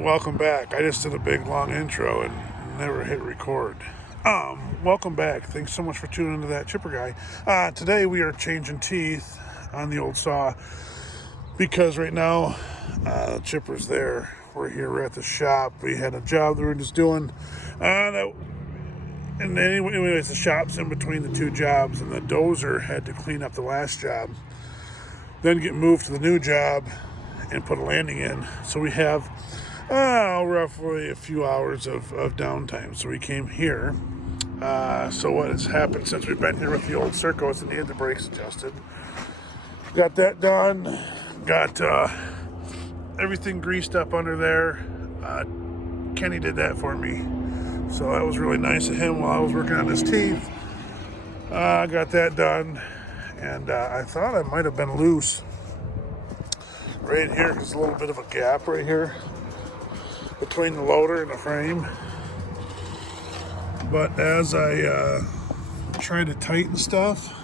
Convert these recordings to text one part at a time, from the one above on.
Welcome back. I just did a big long intro and never hit record. Welcome back. Thanks so much for tuning into that Chipper Guy. Today we are changing teeth on the old saw because right now Chipper's there. We're here. We're at the shop. We had a job that we were just doing. And anyways, the shop's in between the two jobs, and the dozer had to clean up the last job, then get moved to the new job and put a landing in. So we have roughly a few hours of downtime. So we came here. So what has happened since we've been here with the old Serco is it needed the brakes adjusted. Got that done. Got everything greased up under there. Kenny did that for me. So that was really nice of him while I was working on his teeth. I got that done. And I thought I might have been loose right here. There's a little bit of a gap right here between the loader and the frame. But as I try to tighten stuff,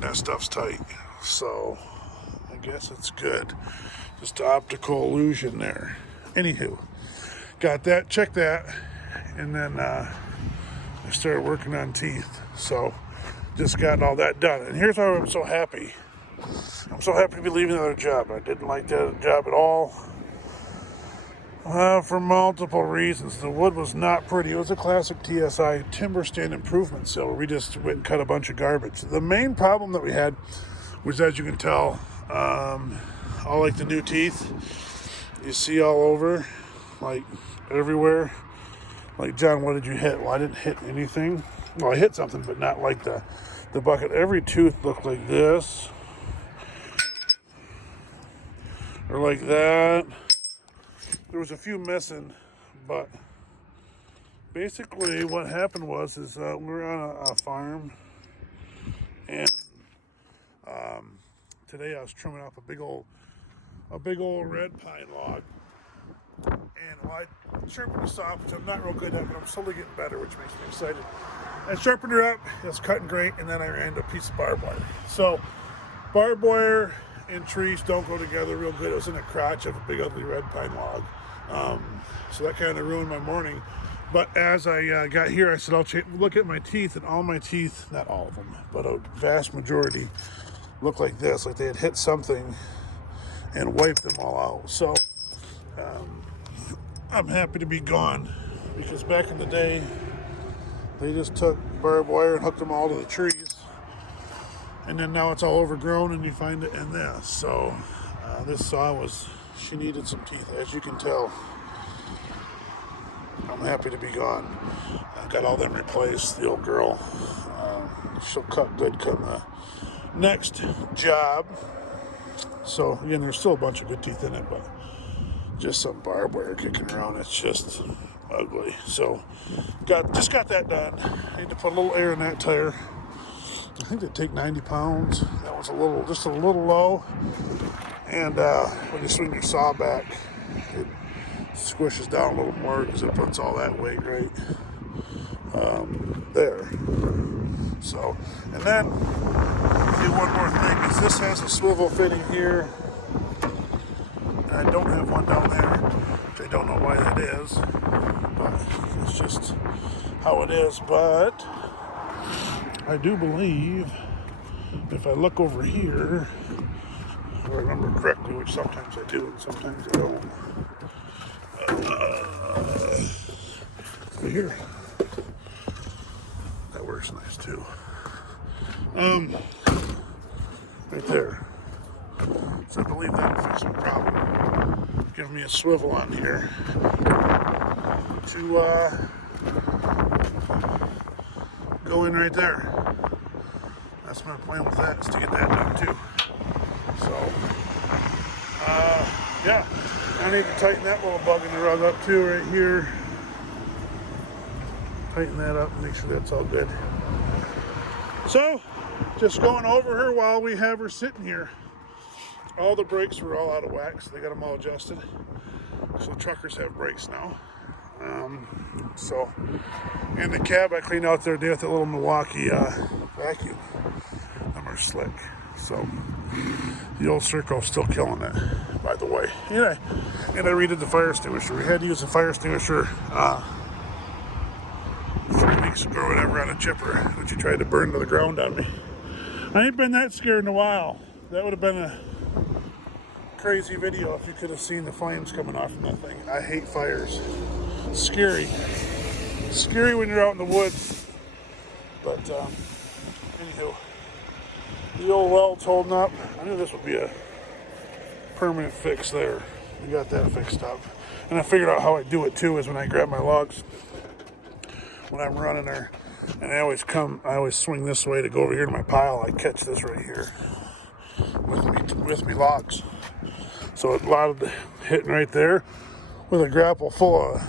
that stuff's tight. So I guess it's good. Just an optical illusion there. Anywho, got that, checked that, and then I started working on teeth. So just got all that done. And here's why I'm so happy. I'm so happy to be leaving the other job. I didn't like that job at all. For multiple reasons. The wood was not pretty. It was a classic TSI timber stand improvement sale where we just went and cut a bunch of garbage. The main problem that we had was, as you can tell, all like the new teeth you see all over, like everywhere. Like, John, what did you hit? Well, I didn't hit anything. Well, I hit something, but not like the bucket. Every tooth looked like this, or like that. There was a few missing, but basically what happened was we were on a farm, and today I was trimming off a big old red pine log, and I sharpened this off, which I'm not real good at, but I'm slowly getting better, which makes me excited. I sharpened her up, it's cutting great, and then I ran to a piece of barbed wire. So barbed wire and trees don't go together real good. It was in the crotch of a big ugly red pine log. So that kind of ruined my morning. But as I got here, I said, I'll look at my teeth, and all my teeth, not all of them, but a vast majority look like this, like they had hit something and wiped them all out. So I'm happy to be gone, because back in the day, they just took barbed wire and hooked them all to the trees. And then now it's all overgrown and you find it in this. So this saw she needed some teeth, as you can tell. I'm happy to be gone. I got all them replaced. The old girl, she'll cut good come the next job. So again, there's still a bunch of good teeth in it, but just some barbed wire kicking around. It's just ugly. So just got that done. I need to put a little air in that tire. I think they take 90 pounds. That was just a little low. And when you swing your saw back, it squishes down a little more because it puts all that weight right there. So, and then do one more thing, is this has a swivel fitting here. And I don't have one down there, which I don't know why that is, but it's just how it is. But I do believe if I look over here, if I remember correctly, which sometimes I do and sometimes I don't. Over here, that works nice too. Right there. So I believe that'll fix my problem. Give me a swivel on here to go in right there. That's my plan with that, is to get that done too. So, yeah, I need to tighten that little bug in the rug up too, right here. Tighten that up and make sure that's all good. So, just going over her while we have her sitting here. All the brakes were all out of whack, so they got them all adjusted. So truckers have brakes now. And the cab I cleaned out the other day with that little Milwaukee vacuum. Them are slick. So the old Serco's still killing it, by the way. Anyway, And I redid the fire extinguisher. We had to use a fire extinguisher 3 weeks ago or whatever on a chipper, which he tried to burn to the ground on me. I ain't been that scared in a while. That would have been a crazy video if you could have seen the flames coming off from that thing. I hate fires. Scary. Scary when you're out in the woods. But anywho, the old wel's holding up. I knew this would be a permanent fix there. We got that fixed up. And I figured out how I do it too, is when I grab my logs when I'm running there, and I always swing this way to go over here to my pile. I catch this right here with me logs. So a lot of the hitting right there with a grapple full of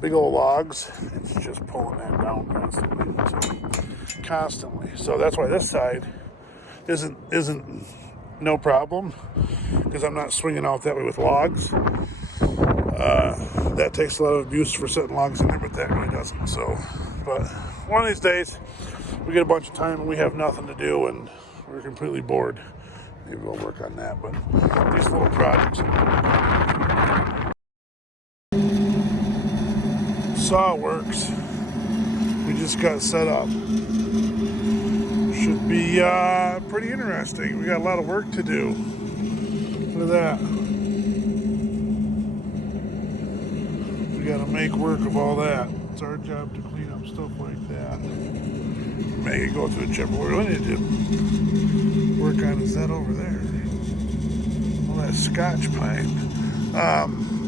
big old logs, it's just pulling that down constantly. So that's why this side isn't no problem, because I'm not swinging out that way with logs. That takes a lot of abuse for setting logs in there, but that really doesn't. So, but one of these days we get a bunch of time and we have nothing to do and we're completely bored. Maybe we'll work on that. But these little projects. Saw works. We just got set up. Should be pretty interesting. We got a lot of work to do. Look at that. We got to make work of all that. It's our job to clean up stuff like that. Make it go through the chipper. What we need to work on is that over there. All that Scotch pine.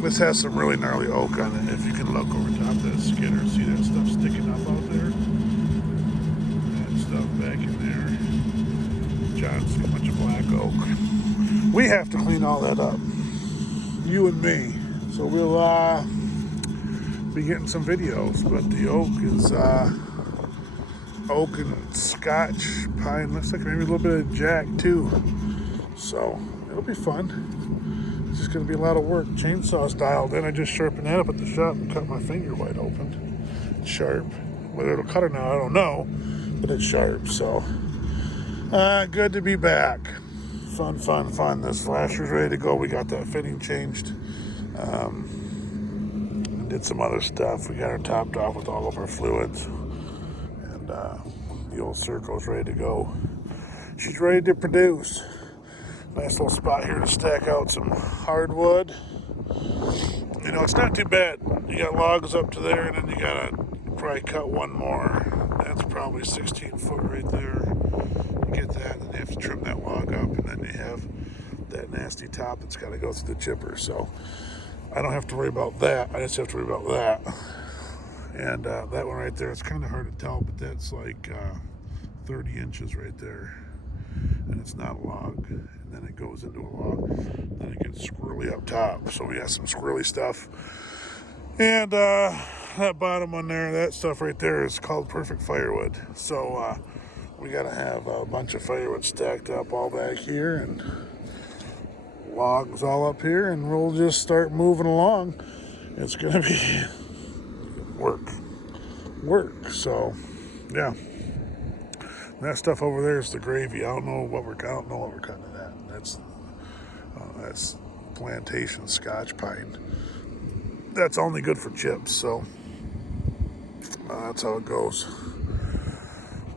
This has some really gnarly oak on it. If you can look over top of that skidder, see that stuff sticking up out there? That stuff back in there. John's got a bunch of black oak. We have to clean all that up. You and me. So we'll be getting some videos, but the oak is oak and Scotch pine. Looks like maybe a little bit of jack too. So it'll be fun. It's just going to be a lot of work. Chainsaw's dialed in. I just sharpened that up at the shop and cut my finger wide open. It's sharp. Whether it'll cut or not, I don't know, but it's sharp. So good to be back. Fun. This flasher's ready to go. We got that fitting changed. Did some other stuff. We got her topped off with all of our fluids, and the old Circo's ready to go. She's ready to produce. Nice little spot here to stack out some hardwood. You know, it's not too bad. You got logs up to there, and then you gotta probably cut one more. That's probably 16 foot right there. You get that, and you have to trim that log up, and then you have that nasty top that's got to go through the chipper. So I don't have to worry about that. I just have to worry about that. And that one right there, it's kind of hard to tell, but that's like 30 inches right there. And it's not a log. And then it goes into a log. Then it gets squirrely up top. So we got some squirrely stuff. And that bottom one there, that stuff right there is called perfect firewood. So we got to have a bunch of firewood stacked up all back here and logs all up here, and we'll just start moving along. It's gonna be work. So yeah, that stuff over there is the gravy. I don't know what we're cutting of that. That's plantation Scotch pine. That's only good for chips. So that's how it goes.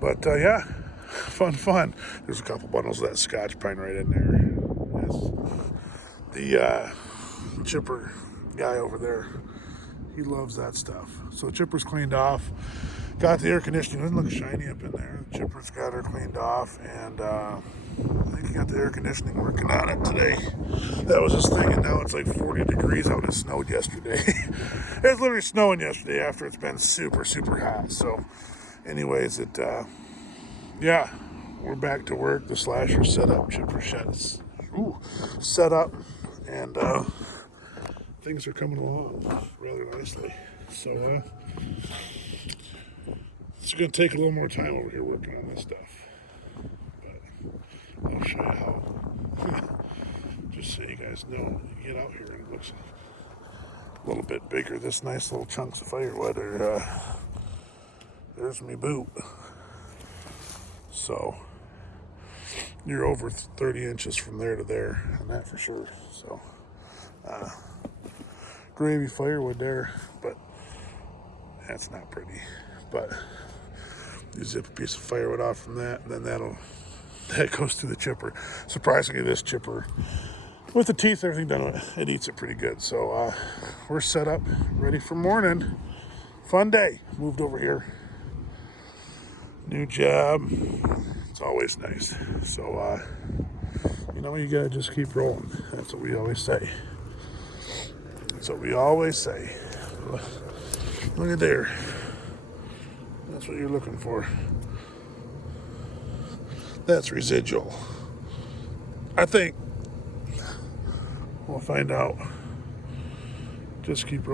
But yeah, fun. There's a couple bundles of that Scotch pine right in there. The chipper guy over there, he loves that stuff. So chipper's cleaned off. Got the air conditioning. Doesn't look shiny up in there. The chipper's got her cleaned off, and I think he got the air conditioning working on it today. That was his thing, and now it's like 40 degrees out. It snowed yesterday. It was literally snowing yesterday after it's been super hot. So anyways, yeah, we're back to work. The slasher set up, chipper sheds set up, and things are coming along rather nicely. So it's going to take a little more time over here working on this stuff, but I'll show you how. Just so you guys know, you get out here and it looks a little bit bigger. This nice little chunks of firewood are there's me boot. So you're over 30 inches from there to there, and that for sure. So gravy firewood there, but that's not pretty. But you zip a piece of firewood off from that, and then that goes through the chipper. Surprisingly, this chipper, with the teeth and everything done, it eats it pretty good. So we're set up, ready for morning. Fun day. Moved over here. New job. It's always nice. So, you gotta just keep rolling. That's what we always say. That's what we always say. Look at there. That's what you're looking for. That's residual. I think we'll find out. Just keep rolling.